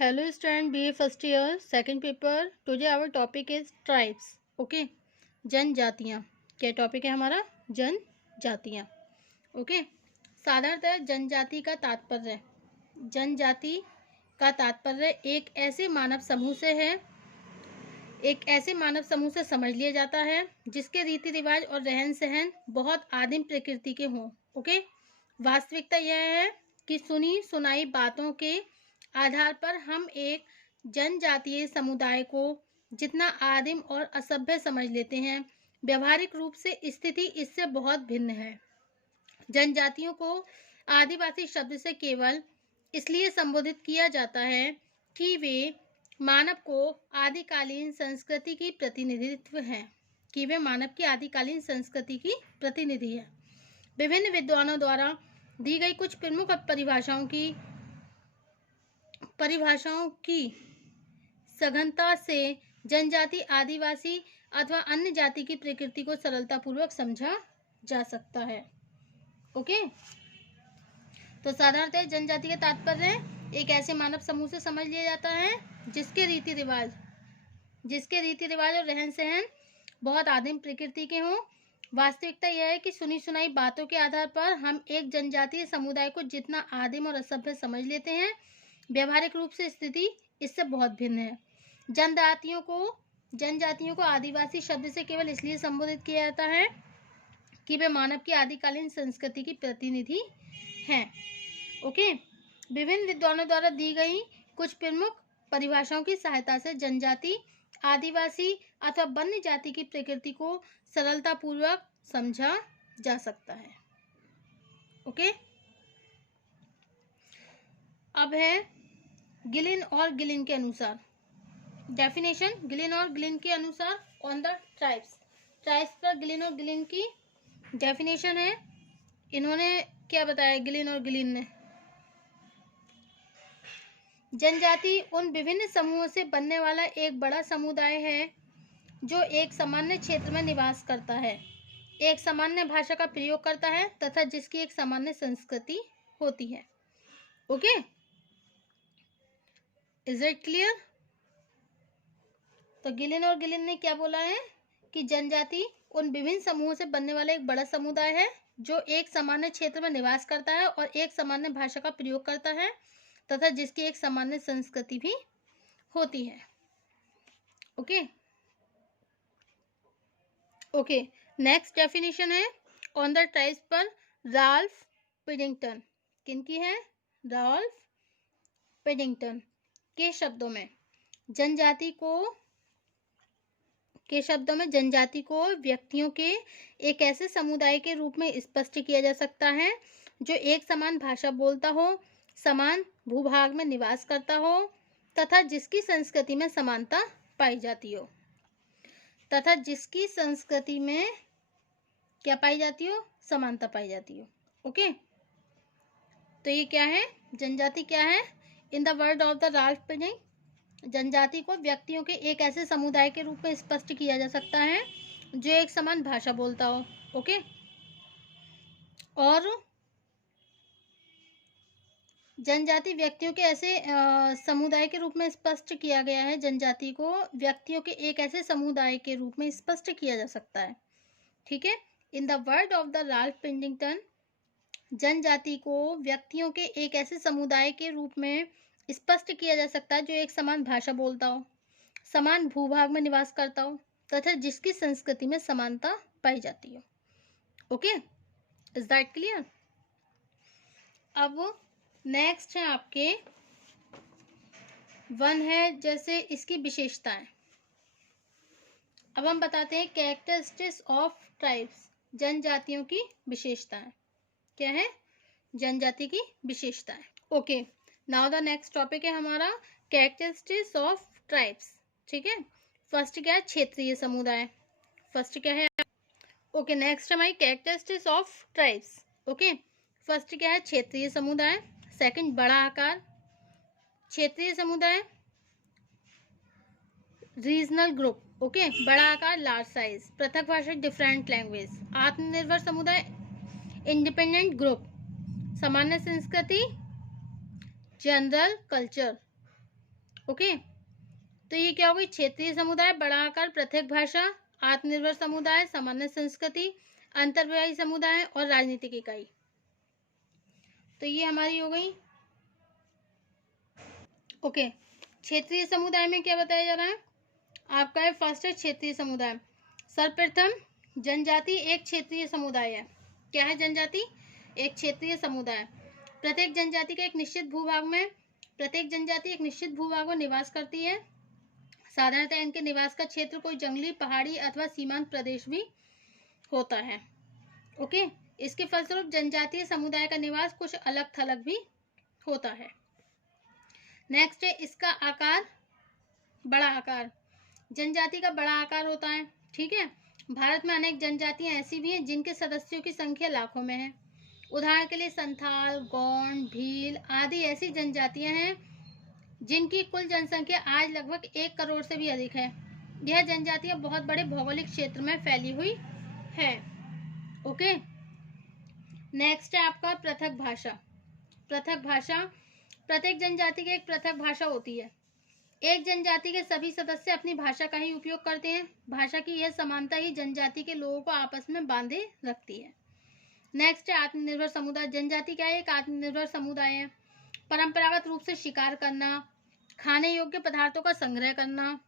Hello student, BA first year, second paper. Today our topic is tribes. Okay, जनजातियाँ. क्या topic है हमारा? जनजातियाँ. ओके, साधारणतः जनजाति का तात्पर्य एक ऐसे मानव समूह से समझ लिया जाता है जिसके रीति रिवाज और रहन सहन बहुत आदिम प्रकृति के हों. ओके, वास्तविकता यह है कि सुनी सुनाई बातों के आधार पर हम एक जनजातीय समुदाय को जितना आदिम और असभ्य समझ लेते हैं, व्यवहारिक रूप से स्थिति इससे बहुत भिन्न है. जनजातियों को आदिवासी शब्द से केवल इसलिए संबोधित किया जाता है कि वे मानव को आदिकालीन संस्कृति की प्रतिनिधित्व हैं विभिन्न विद्वानों द्वारा दी गई कुछ प्रमुख परिभाषाओं की सघनता से जनजाति आदिवासी अथवा अन्य जाति की प्रकृति को सरलतापूर्वक समझा जा सकता है. ओके, तो साधारणतः जनजाति का तात्पर्य एक ऐसे मानव समूह से समझ लिया जाता है जिसके रीति रिवाज और रहन सहन बहुत आदिम प्रकृति के हों. वास्तविकता यह है कि सुनी सुनाई बातों के आधार पर हम एक जनजातीय समुदाय को जितना आदिम और असभ्य समझ लेते हैं, व्यवहारिक रूप से स्थिति इससे बहुत भिन्न है. जनजातियों को आदिवासी शब्द से केवल इसलिए संबोधित किया जाता है कि वे मानव की आदिकालीन संस्कृति की प्रतिनिधि हैं. ओके, विभिन्न विद्वानों द्वारा दी गई कुछ प्रमुख परिभाषाओं की सहायता से जनजाति आदिवासी अथवा वन्य जाति की प्रकृति को सरलतापूर्वक समझा जा सकता है. ओके, अब है गिलिन और गिलिन के अनुसार डेफिनेशन. गिलिन और गिलिन के अनुसार ऑन द ट्राइब्स पर गिलिन और गिलिन की डेफिनेशन है. इन्होंने क्या बताया? गिलिन और गिलिन ने जनजाति उन विभिन्न समूहों से बनने वाला एक बड़ा समुदाय है जो एक सामान्य क्षेत्र में निवास करता है, एक सामान्य भाषा का प्रयोग करता है तथा जिसकी एक सामान्य संस्कृति होती है. Okay, is it clear? तो गिलिन और गिलिन ने क्या बोला है कि जनजाति उन विभिन्न समूहों से बनने वाला एक बड़ा समुदाय है जो एक सामान्य क्षेत्र में निवास करता है और एक सामान्य भाषा का प्रयोग करता है तथा जिसकी एक सामान्य संस्कृति भी होती है. ओके, नेक्स्ट डेफिनेशन है ऑन द ट्राइब्स पर राल्फ पिडिंगटन. किनकी है? राल्फ पिडिंगटन के शब्दों में जनजाति को व्यक्तियों के एक ऐसे समुदाय के रूप में स्पष्ट किया जा सकता है जो एक समान भाषा बोलता हो, समान भूभाग में निवास करता हो तथा जिसकी संस्कृति में समानता पाई जाती हो. समानता पाई जाती हो. ओके, तो ये क्या है? जनजाति क्या है? In the word of the Ralph Piddington, जनजाति को व्यक्तियों के एक ऐसे समुदाय के रूप में स्पष्ट किया जा सकता है जो एक समान भाषा बोलता हो. ओके, और जनजाति व्यक्तियों के ऐसे समुदाय के रूप में स्पष्ट किया गया है. जनजाति को व्यक्तियों के एक ऐसे समुदाय के रूप में स्पष्ट किया जा सकता है. ठीक है, in the word of the Ralph Piddington, जनजाति को व्यक्तियों के एक ऐसे समुदाय के रूप में स्पष्ट किया जा सकता है जो एक समान भाषा बोलता हो, समान भूभाग में निवास करता हो तथा जिसकी संस्कृति में समानता पाई जाती हो. Okay, is that clear? अब नेक्स्ट है आपके वन है जैसे इसकी विशेषताएं. अब हम बताते हैं कैरेक्टरिस्टिक्स ऑफ ट्राइब्स, जनजातियों की विशेषताएं. क्या है? जनजाति की विशेषताएं. Okay, now the next topic है हमारा कैरेक्टरिस्टिक्स ऑफ ट्राइब्स. ठीक है, फर्स्ट क्या है? क्षेत्रीय समुदाय. फर्स्ट क्या है? ओके, नेक्स्ट हमारी characteristics of tribes. Okay, first क्या है? क्षेत्रीय समुदाय. सेकंड, बड़ा आकार. क्षेत्रीय समुदाय रीजनल ग्रुप. ओके, बड़ा आकार लार्ज साइज. पृथक भाषा डिफरेंट लैंग्वेज. आत्मनिर्भर समुदाय इंडिपेंडेंट ग्रुप. सामान्य संस्कृति जनरल कल्चर. ओके, तो ये क्या होगी, क्षेत्रीय समुदाय, बड़ा आकार, पृथक भाषा, आत्मनिर्भर समुदाय, सामान्य संस्कृति, अंतर्व्ययी समुदाय और राजनीतिक इकाई। तो ये हमारी हो गई। ओके, क्षेत्रीय समुदाय में क्या बताया जा रहा है आपका है, फर्स्ट है क्षेत्रीय समुदाय। सर्वप्रथम, जनजाति एक क्षेत्रीय समुदाय है। क्या है जनजाति? एक क्षेत्रीय समुदाय। प्रत्येक जनजाति के एक निश्चित भूभाग में प्रत्येक जनजाति एक निश्चित भूभाग में निवास करती है। साधारणतः इनके निवास का क्षेत्र कोई जंगली, पहाड़ी अथवा सीमांत प्रदेश भी होता है। ओके, इसके फलस्वरूप जनजातीय समुदाय का निवास कुछ अलग थलग भी होता है। नेक्स्ट है इसका आकार, बड़ा आकार। जनजाति का बड़ा आकार होता है, ठीक है। भारत में अनेक जनजातियां ऐसी भी हैं जिनके सदस्यों की संख्या लाखों में है। उदाहरण के लिए संथाल, गोंड, भील आदि ऐसी जनजातियां हैं जिनकी कुल जनसंख्या आज लगभग 1 करोड़ से भी अधिक है। यह जनजातियां बहुत बड़े भौगोलिक क्षेत्र में फैली हुई है। ओके, नेक्स्ट है आपका पृथक भाषा। पृथक भाषा, प्रत्येक जनजाति की एक पृथक भाषा होती है। एक जनजाति के सभी सदस्य अपनी भाषा का ही उपयोग करते हैं। भाषा की यह समानता ही जनजाति के लोगों को आपस में बांधे रखती है। नेक्स्ट है आत्मनिर्भर समुदाय। जनजाति क्या है? एक आत्मनिर्भर समुदाय है। परंपरागत रूप से शिकार करना, खाने योग्य पदार्थों का संग्रह करना,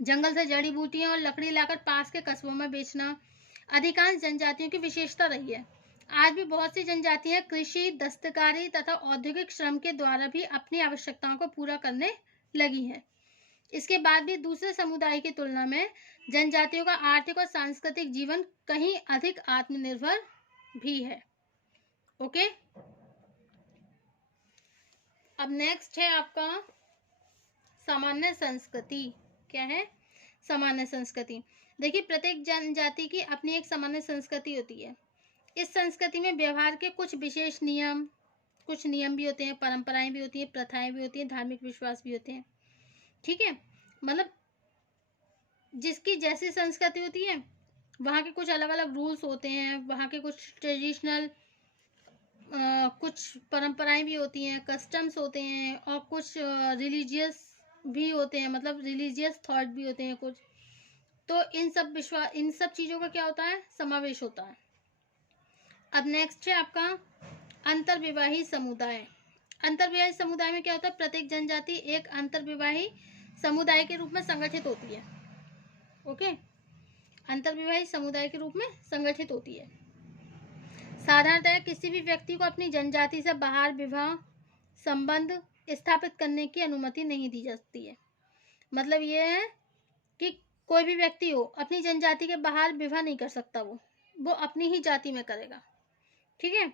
जंगल से जड़ी बूटियां और लकड़ी लाकर पास के कस्बों में बेचना अधिकांश जनजातियों की विशेषता रही है। आज भी बहुत सी जनजातियां कृषि, दस्तकारी तथा औद्योगिक श्रम के द्वारा भी अपनी आवश्यकताओं को पूरा करने लगी हैं। इसके बाद भी दूसरे समुदाय की तुलना में जनजातियों का आर्थिक और सांस्कृतिक जीवन कहीं अधिक आत्मनिर्भर भी है। ओके, अब नेक्स्ट है आपका सामान्य संस्कृति। क्या है? सामान्य संस्कृति। देखिए, प्रत्येक जनजाति की अपनी एक सामान्य संस्कृति होती है। इस संस्कृति में व्यवहार के कुछ विशेष नियम भी होते हैं, परंपराएं भी होती हैं, प्रथाएं भी होती हैं, धार्मिक विश्वास भी होते हैं। ठीक है, मतलब जिसकी जैसी संस्कृति होती है वहाँ के कुछ अलग अलग रूल्स होते हैं, वहाँ के कुछ ट्रेडिशनल कुछ परंपराएं भी होती हैं, कस्टम्स होते हैं और कुछ रिलीजियस भी होते हैं, मतलब रिलीजियस थॉट भी होते हैं कुछ। तो इन सब चीज़ों का क्या होता है? समावेश होता है। अब नेक्स्ट है आपका अंतर्विवाही समुदाय। अंतर्विवाही समुदाय में क्या होता है? प्रत्येक जनजाति एक अंतर्विवाही समुदाय के रूप में संगठित होती है। ओके, अंतर्विवाही समुदाय के रूप में संगठित होती है। साधारणतः किसी भी व्यक्ति को अपनी जनजाति से बाहर विवाह संबंध स्थापित करने की अनुमति नहीं दी जाती है। मतलब ये है कि कोई भी व्यक्ति हो अपनी जनजाति के बाहर विवाह नहीं कर सकता, वो अपनी ही जाति में करेगा। ठीक है,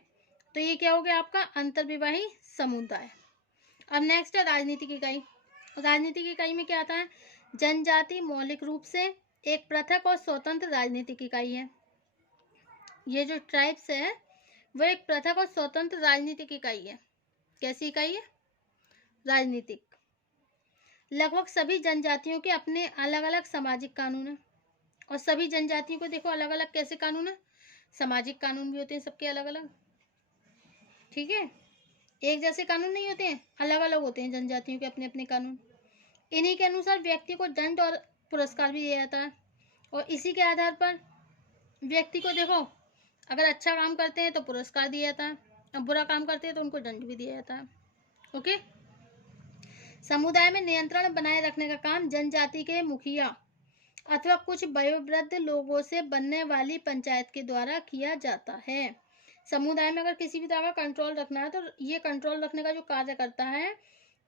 तो ये क्या हो गया आपका अंतर्विवाही समुदाय। अब नेक्स्ट है राजनीतिक इकाई। राजनीतिक इकाई में क्या आता है? जनजाति मौलिक रूप से एक पृथक और स्वतंत्र राजनीतिक इकाई है। ये जो ट्राइब्स है वो एक पृथक और स्वतंत्र राजनीतिक इकाई है। कैसी इकाई है? राजनीतिक। लगभग सभी जनजातियों के अपने अलग अलग सामाजिक कानून हैं, और सभी जनजातियों को देखो अलग अलग कैसे कानून है, सामाजिक कानून भी होते हैं सबके अलग अलग। ठीक है, एक जैसे कानून नहीं होते हैं, अलग अलग होते हैं जनजातियों के अपने अपने कानून। इन्हीं के अनुसार व्यक्ति को दंड और पुरस्कार भी दिया जाता है, और इसी के आधार पर व्यक्ति को देखो अगर अच्छा काम करते हैं तो पुरस्कार दिया जाता है, और बुरा काम करते हैं तो उनको दंड भी दिया जाता है। ओके, समुदाय में नियंत्रण बनाए रखने का काम जनजाति के मुखिया अथवा कुछ वयोवृद्ध लोगों से बनने वाली पंचायत के द्वारा किया जाता है। समुदाय में अगर किसी भी तरह का कंट्रोल रखना है तो ये कंट्रोल रखने का जो कार्य करता है,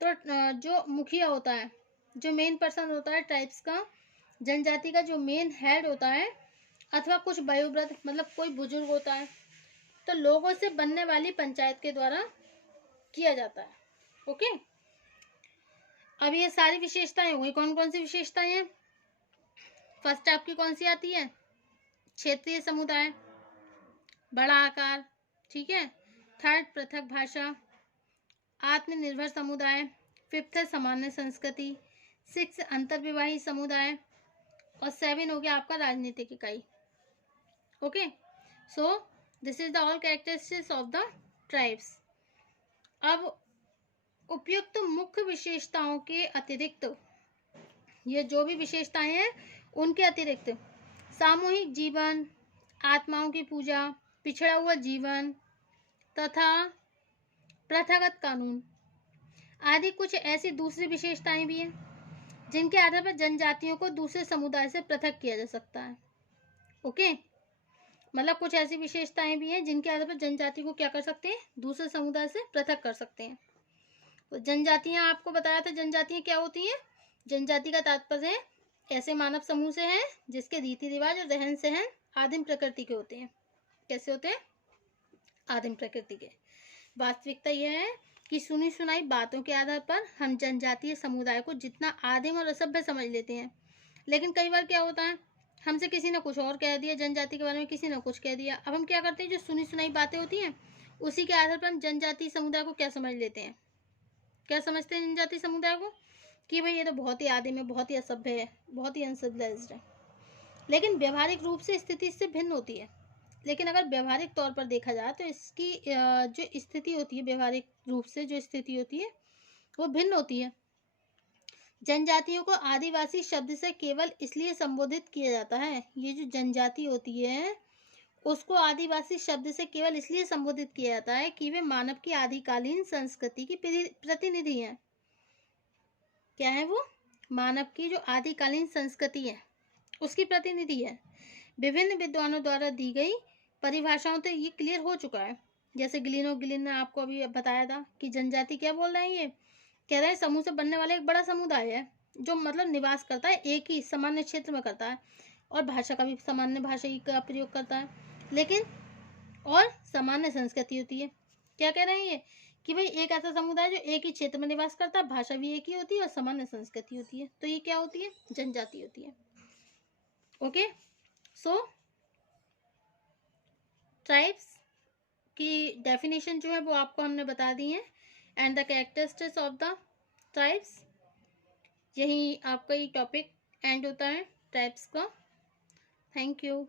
तो जो मुखिया होता है, जो मेन पर्सन होता है ट्राइब्स का, जनजाति का जो मेन हेड होता है, अथवा कुछ वयोवृद्ध मतलब कोई बुजुर्ग होता है, तो लोगों से बनने वाली पंचायत के द्वारा किया जाता है। ओके, अब ये सारी विशेषताएं हुई। कौन कौन सी विशेषताएं हैं? फर्स्ट आपकी कौन सी आती है? क्षेत्रीय समुदाय, बड़ा आकार, ठीक है। थर्ड पृथक भाषा, आत्मनिर्भर समुदाय। फिफ्थ है सामान्य संस्कृति। 6 अंतर्विवाही समुदाय, और 7 हो गया आपका राजनीतिक इकाई। Okay, so this is the all characteristics of the tribes. अब उपयुक्त मुख्य विशेषताओं के अतिरिक्त, ये जो भी विशेषताएं हैं उनके अतिरिक्त सामूहिक जीवन, आत्माओं की पूजा, पिछड़ा हुआ जीवन तथा प्रथागत कानून आदि कुछ ऐसी दूसरी विशेषताएं भी हैं जिनके आधार पर जनजातियों को दूसरे समुदाय से पृथक किया जा सकता है। ओके, मतलब कुछ ऐसी विशेषताएं भी हैं जिनके आधार पर जनजाति को क्या कर सकते हैं, दूसरे समुदाय से पृथक कर सकते हैं। तो जनजातियां, आपको बताया था जनजातियां क्या होती हैं। जनजाति का तात्पर्य ऐसे मानव समूह से है जिसके रीति रिवाज और रहन सहन आदिम प्रकृति के होते हैं। कैसे होते हैं, आदिम प्रकृति के। वास्तविकता यह है कि सुनी सुनाई बातों के आधार पर हम जनजातीय समुदाय को जितना आदिम और असभ्य समझ लेते हैं, लेकिन कई बार क्या होता है, हमसे किसी ने कुछ और कह दिया, जनजाति के बारे में किसी ने कुछ कह दिया। अब हम क्या करते हैं, जो सुनी सुनाई बातें होती हैं उसी के आधार पर हम जनजातीय समुदाय को क्या समझ लेते हैं, क्या समझते हैं जनजातीय समुदाय को, कि भाई ये तो बहुत ही आदिम है, बहुत ही असभ्य है, बहुत ही अनसिविलाइज्ड है। लेकिन व्यवहारिक रूप से स्थिति इससे भिन्न होती है। लेकिन अगर व्यवहारिक तौर पर देखा जाए तो इसकी जो स्थिति होती है, व्यवहारिक रूप से जो स्थिति होती है वो भिन्न होती है। जनजातियों को आदिवासी शब्द से केवल इसलिए संबोधित किया जाता है, ये जो जनजाति होती है उसको आदिवासी शब्द से केवल इसलिए संबोधित किया जाता है कि वे मानव की आदिकालीन संस्कृति की प्रतिनिधि हैं। क्या है वो, मानव की जो आदिकालीन संस्कृति है उसकी प्रतिनिधि है। विभिन्न विद्वानों द्वारा दी गई परिभाषाओं तो ये क्लियर हो चुका है। जैसे गिलिन ने आपको अभी बताया था कि जनजाति क्या बोल रहे हैं, ये कह रहे हैं समूह से बनने वाला एक बड़ा समुदाय है जो मतलब निवास करता है एक ही सामान्य क्षेत्र में करता है और भाषा का भी सामान्य भाषा ही का प्रयोग करता है, लेकिन और सामान्य संस्कृति होती है। क्या कह रहे हैं ये, कि भाई एक ऐसा समुदाय जो एक ही क्षेत्र में निवास करता है, भाषा भी एक ही होती है और सामान्य संस्कृति होती है, तो ये क्या होती है, जनजाति होती है। ओके, सो ट्राइब्स की डेफिनेशन जो है वो आपको हमने बता दी है, and the characteristics of the tribes. यही आपका ये टॉपिक एंड होता है ट्राइब्स का। Thank you.